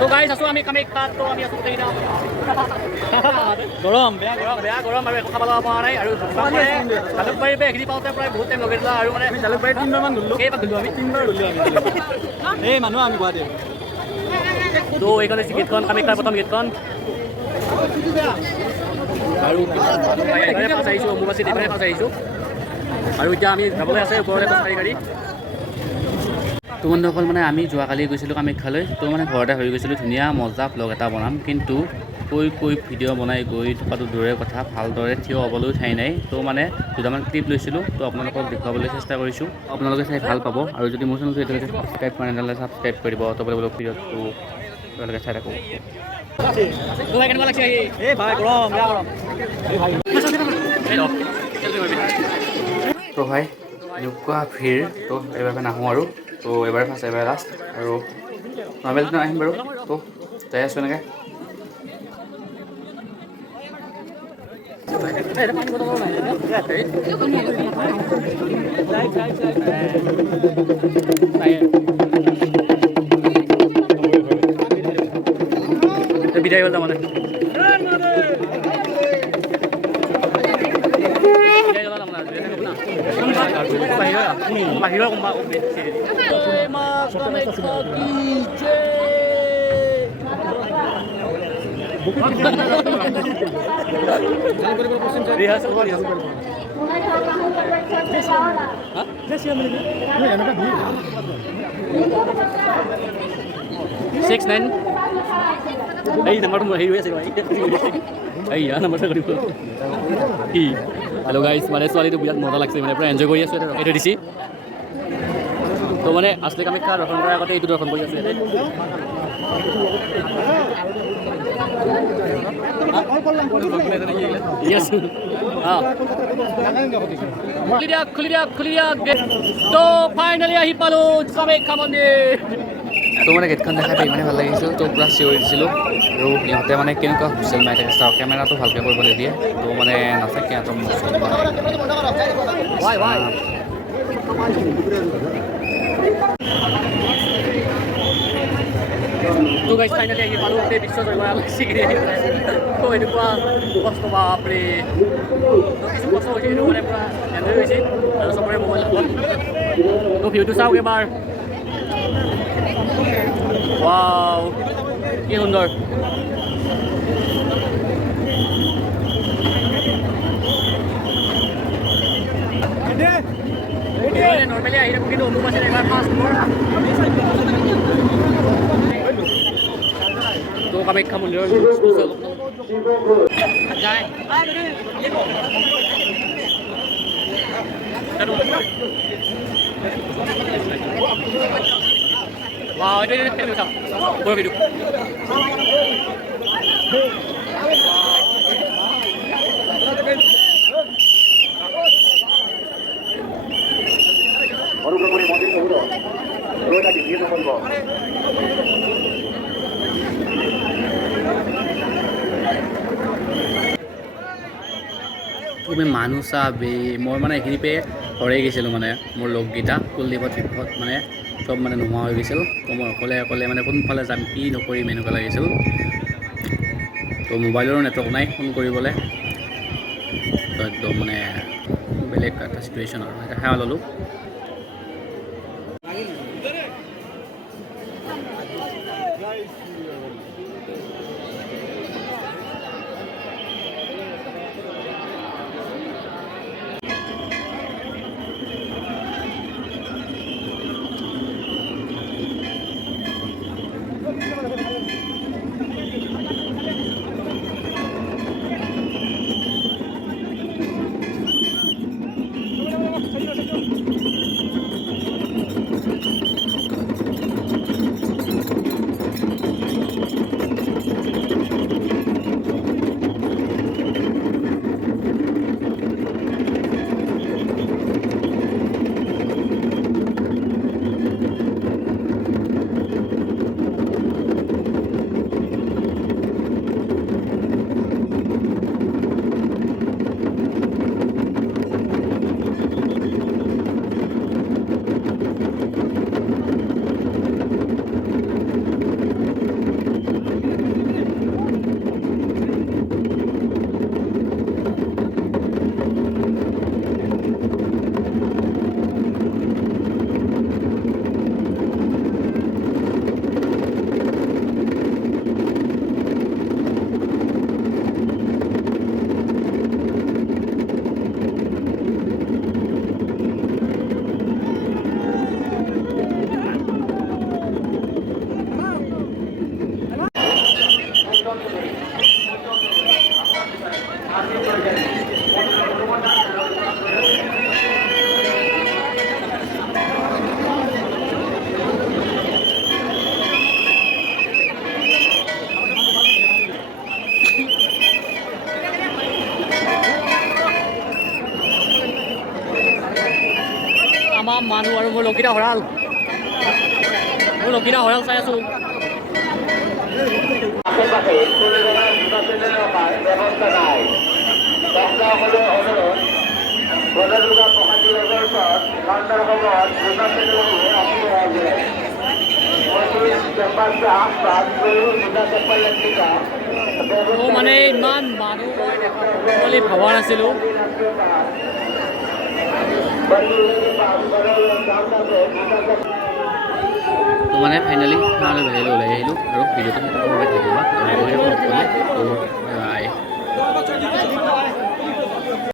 তো গাইজ আছোঁ আমি কামাখ্যাত তো আমি আছোঁ গোটেইকেইটা গৰম বেয়া বেয়া গৰম আৰু একো খাব লগা পোৱা নাই আৰু জালুকবাৰীৰ পৰা এইখিনি পাওঁতে প্ৰায় বহুত টাইম লগাই দিলা আৰু মানে জালুকবাৰীত 3বাৰমান গ'লোঁ কেইবাৰ গ'লোঁ আমি 3বাৰ গ'লোঁ আমি এই মানুহ আমি গুৱাহাটীৰ তো এইখন হৈছে গেটখন কামাখ্যাৰ প্ৰথম গেটখন আৰু এইফালে ফাৰ্ষ্ট আহিছোঁ অম্বুবাচীত এইফালে ফাৰ্ষ্ট আহিছোঁ আৰু এতিয়া আমি যাবলৈ আছে ওপৰলৈ খোজকাঢ়ি গাড়ী তো বন্ধুসকল মানে আমি যোৱাকালি গৈছিলোঁ কামাখ্যালৈ তো মানে ঘৰতে হৈ গৈছিলোঁ ধুনীয়া মজা ব্লগ এটা বনাম কিন্তু কৈ ভিডিঅ' বনাই গৈ থকাটো দূৰৰে কথা ভালদৰে থিয় হ'বলৈও ঠাই নাই তো মানে দুটামান ক্লিপ লৈছিলোঁ তো আপোনালোকক দেখুৱাবলৈ চেষ্টা কৰিছোঁ আপোনালোকে চাই ভাল পাব আৰু যদি মোৰ চেনেলটো এতিয়ালৈকে ছাবস্ক্ৰাইব কৰে তেনেহ'লে ছাবস্ক্ৰাইব কৰিব তো ব্লগ ভিডিঅ'টো আপোনালোকে চাই থাকক কেনেকুৱা লাগিছে এই ভাই গৰম বেয়া গৰম তো ভাই এনেকুৱা ভিৰ তো এইবাৰ নাহোঁ আৰু তো এবাৰ ফাৰ্ষ্ট এবাৰ লাষ্ট আৰু নৰ্মেল দিনত আহিম বাৰু তো যাই আছোঁ এনেকৈ বিদায় হ'ল তাৰমানে বাহিৰৰ Six nine. Hey, number mo hey wes guys. Hey, number sa কৰিব। কি? Hello guys, মানে ছোৱালীটো বিৰাট মজা লাগিছে মানে পুৰা এনজয় কৰি আছো এটা দিছি। তো মানে আসলে কামাখ্যা দৰ্শন কৰাৰ আগতে এইটো দৰ্শন কৰি আছো ইয়াতে। Yes. খুলি দিয়া তো ফাইনালি আহি পালো কামাখ্যা মন্দিৰ তো মানে গেটখন দেখাই পাই ইমানেই ভাল লাগিছিল তো পুৰা চিঞৰি দিছিলোঁ আৰু ইহঁতে মানে কেনেকুৱা হুইচেল মাৰি থাকে চাওঁ কেমেৰাটো ভালকৈ কৰিবলৈ দিয়ে তো মানে নাথাকে সিহঁতৰ তো গাইজ ফাইনেলি আহি পালোঁ গোটেই বিশ্ব জয়গৰা চিগিৰি আহি পেলাই তো এনেকুৱা কষ্ট বাপৰে কিছু কষ্ট হৈছে কিন্তু মানে পুৰা এনজয় হৈছে আৰু চবৰে মোবাইল ফোন তো ভিউটো চাওক এবাৰ ৱাও কি সুন্দৰ নৰ্মেলি আহি থাকোঁ কিন্তু অম্বুবাচীত এবাৰ ফাৰ্ষ্ট মোৰ তো কামাখ্যা মন্দিৰৰ যায় wow itu bisa boleh hidup তুমি মানুহ চাবি মই মানে এইখিনি পে হৰাই গৈছিলোঁ মানে মোৰ লগকেইটা কুলদ্বীপত ট্ৰিপত মানে চব মানে নোহোৱা হৈ গৈছিল তো মই অকলে মানে কোনফালে যাম কি নকৰিম এনেকুৱা লাগিছিল তো মোবাইলৰো নেটৱৰ্ক নাই ফোন কৰিবলৈ তো একদম মানে বেলেগ এটা চিটুৱেশ্যন আৰু এটা সেৱা ল'লোঁ মানুহ আৰু মোৰ লক্ষিতা ভঁৰাল চাই আছোঁ আশেপাশে কোনো ধৰণৰ নিৰ্বাচনী ব্যৱস্থা নাই ভক্তসকলে অনুৰোধ বনদুৰ্গা প্ৰসাদী ৰোগৰ ওচৰত ঘণ্টাৰ সময়ত নিৰ্বাচনী অসুবিধা আছে মন্দিৰ কেম্পাছৰ আশপাশ গৰু দুটা চেম্পাৰ লেখিকা মানে ইমান মানুহ মই দেখা বুলি ভবা নাছিলোঁ তো মানে ফাইনেলি মই বাহিৰলৈ ওলাই আহিলোঁ আৰু ভিডিঅ'টো থাকিব